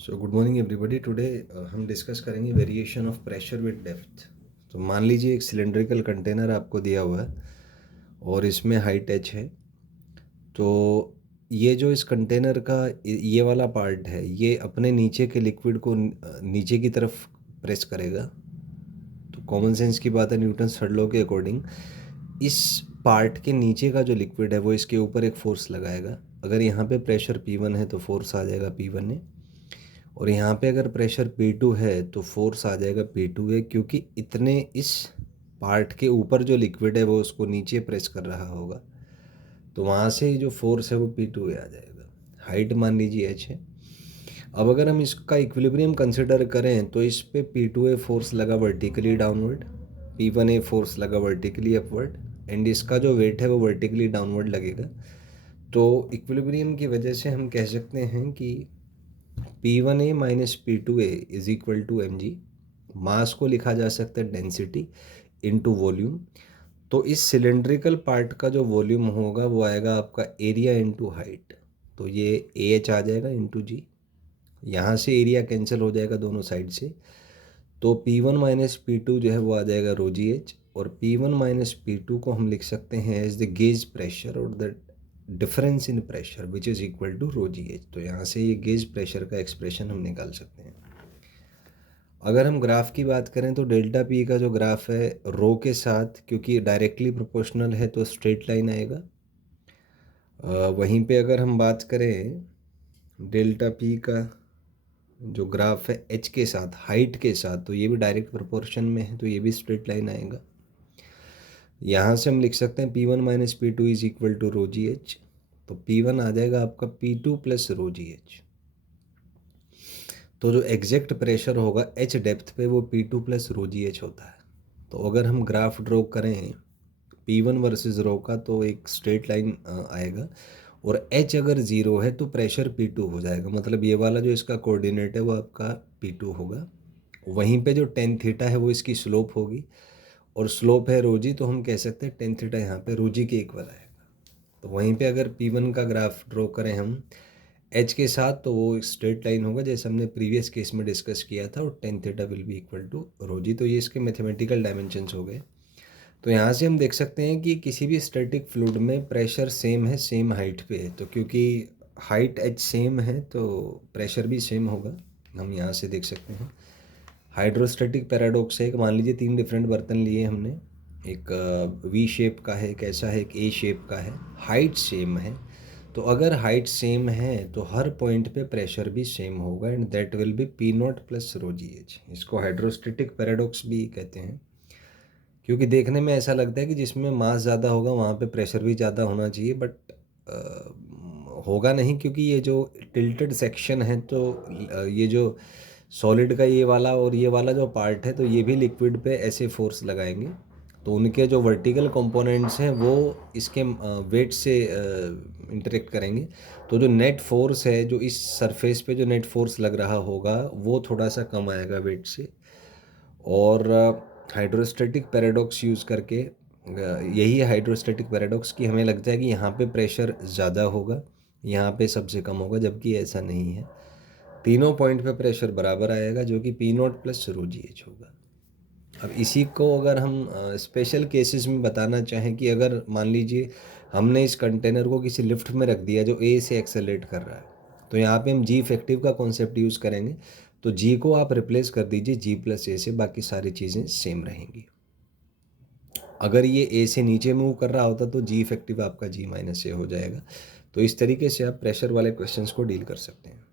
So good morning everybody. Today हम discuss करेंगे variation of pressure with depth. तो मान लीजिए एक सिलेंड्रिकल कंटेनर आपको दिया हुआ है और इसमें हाइट h है। तो ये जो इस कंटेनर का ये वाला पार्ट है, ये अपने नीचे के लिक्विड को नीचे की तरफ प्रेस करेगा। तो कॉमन सेंस की बात है, न्यूटन थर्ड लॉ के अकॉर्डिंग इस पार्ट के नीचे का जो लिक्विड है वो इसके ऊपर एक फोर्स लगाएगा। अगर यहाँ पे प्रेशर P1 है तो फोर्स आ जाएगा P1 है, और यहाँ पे अगर प्रेशर P2 है तो फोर्स आ जाएगा P2 है, क्योंकि इतने इस पार्ट के ऊपर जो लिक्विड है वो उसको नीचे प्रेस कर रहा होगा। तो वहाँ से जो फोर्स है वो P2 आ जाएगा। हाइट मान लीजिए h है। अब अगर हम इसका इक्विलिब्रियम कंसिडर करें तो इस पे P2 फोर्स लगा वर्टिकली डाउनवर्ड, P1 फोर्स लगा वर्टिकली अपवर्ड, एंड इसका जो वेट है वो वर्टिकली डाउनवर्ड लगेगा। तो इक्विलिब्रियम की वजह से हम कह सकते हैं कि P1A minus P2A is equal to mg। Mass को लिखा जा सकता है डेंसिटी इनटू वॉल्यूम। तो इस सिलेंड्रिकल पार्ट का जो वॉल्यूम होगा वो आएगा आपका एरिया इनटू हाइट। तो ये AH आ जाएगा इनटू जी। यहाँ से एरिया कैंसिल हो जाएगा दोनों साइड से। तो P1 माइनस P2 जो है वो आ जाएगा रो जी एच, और P1 माइनस P2 को हम लिख सकते हैं एज द गेज प्रेशर और the difference in pressure which is equal to rho g h. तो यहाँ से ये गेज प्रेशर का एक्सप्रेशन हम निकाल सकते हैं। अगर हम ग्राफ की बात करें तो डेल्टा पी का जो ग्राफ है रो के साथ, क्योंकि डायरेक्टली प्रोपोर्शनल है तो स्ट्रेट लाइन आएगा। वहीं पे अगर हम बात करें डेल्टा पी का जो ग्राफ है एच के साथ, हाइट के साथ, तो ये भी डायरेक्ट प्रोपोर्शन में है तो ये भी स्ट्रेट लाइन आएगा। यहाँ से हम लिख सकते हैं P1 minus P2 is equal to rho g h. तो P1 आ जाएगा आपका P2 प्लस रो जी एच। तो जो एग्जैक्ट प्रेशर होगा एच डेप्थ पे वो P2 प्लस रो जी एच होता है। तो अगर हम ग्राफ ड्रॉ करें P1 वर्सेस रो का तो एक स्ट्रेट लाइन आएगा, और एच अगर ज़ीरो है तो प्रेशर P2 हो जाएगा। मतलब ये वाला जो इसका कोऑर्डिनेट है वो आपका P2 होगा। वहीं पे जो टेन थीटा है वो इसकी स्लोप होगी, और स्लोप है रोजी, तो हम कह सकते हैं टेन थीटा यहाँ पे रोजी के इक्वल आएगा। तो वहीं पे अगर P1 का ग्राफ ड्रॉ करें हम एच के साथ तो वो स्ट्रेट लाइन होगा जैसे हमने प्रीवियस केस में डिस्कस किया था, और tan theta will be equal to rho g. तो ये इसके मैथमेटिकल डायमेंशंस हो गए। तो यहाँ से हम देख सकते हैं कि किसी भी स्टैटिक फ्लूइड में प्रेशर सेम है, सेम हाइट पे है। तो क्योंकि हाइट एच सेम है तो प्रेशर भी सेम होगा, हम यहाँ से देख सकते हैं। हाइड्रोस्टैटिक पैराडॉक्स है, एक मान लीजिए तीन डिफरेंट बर्तन लिए हमने, एक वी शेप का है, एक ऐसा है, एक ए शेप का है, हाइट सेम है। तो अगर हाइट सेम है तो हर पॉइंट पे प्रेशर भी सेम होगा, and that will be P not plus row g H. इसको हाइड्रोस्टैटिक पैराडॉक्स भी कहते हैं, क्योंकि देखने में ऐसा लगता है कि जिसमें मास ज़्यादा होगा वहाँ पे प्रेशर भी ज़्यादा होना चाहिए, बट होगा नहीं, क्योंकि ये जो टिल्टेड सेक्शन है तो ये जो सॉलिड का ये वाला और ये वाला जो पार्ट है तो ये भी लिक्विड पे ऐसे फोर्स लगाएंगे, तो उनके जो वर्टिकल कंपोनेंट्स हैं वो इसके वेट से इंटरेक्ट करेंगे। तो जो नेट फोर्स है, जो इस सरफेस पे जो नेट फोर्स लग रहा होगा वो थोड़ा सा कम आएगा वेट से। और हाइड्रोस्टैटिक पैराडॉक्स यूज़ करके यही है हाइड्रोस्टैटिक पैराडॉक्स कि हमें लगता है कि यहाँ पे प्रेशर ज़्यादा होगा, यहाँ पे सबसे कम होगा, जबकि ऐसा नहीं है। तीनों पॉइंट पे प्रेशर बराबर आएगा जो कि P not plus row g H होगा। अब इसी को अगर हम स्पेशल केसेस में बताना चाहें कि अगर मान लीजिए हमने इस कंटेनर को किसी लिफ्ट में रख दिया जो ए से एक्सेलरेट कर रहा है, तो यहाँ पे हम जी इफेक्टिव का कॉन्सेप्ट यूज़ करेंगे। तो जी को आप रिप्लेस कर दीजिए जी प्लस ए से, बाकी सारी चीज़ें सेम रहेंगी। अगर ये ए से नीचे मूव कर रहा होता तो जी इफेक्टिव आपका जी माइनस ए हो जाएगा। तो इस तरीके से आप प्रेशर वाले क्वेश्चंस को डील कर सकते हैं।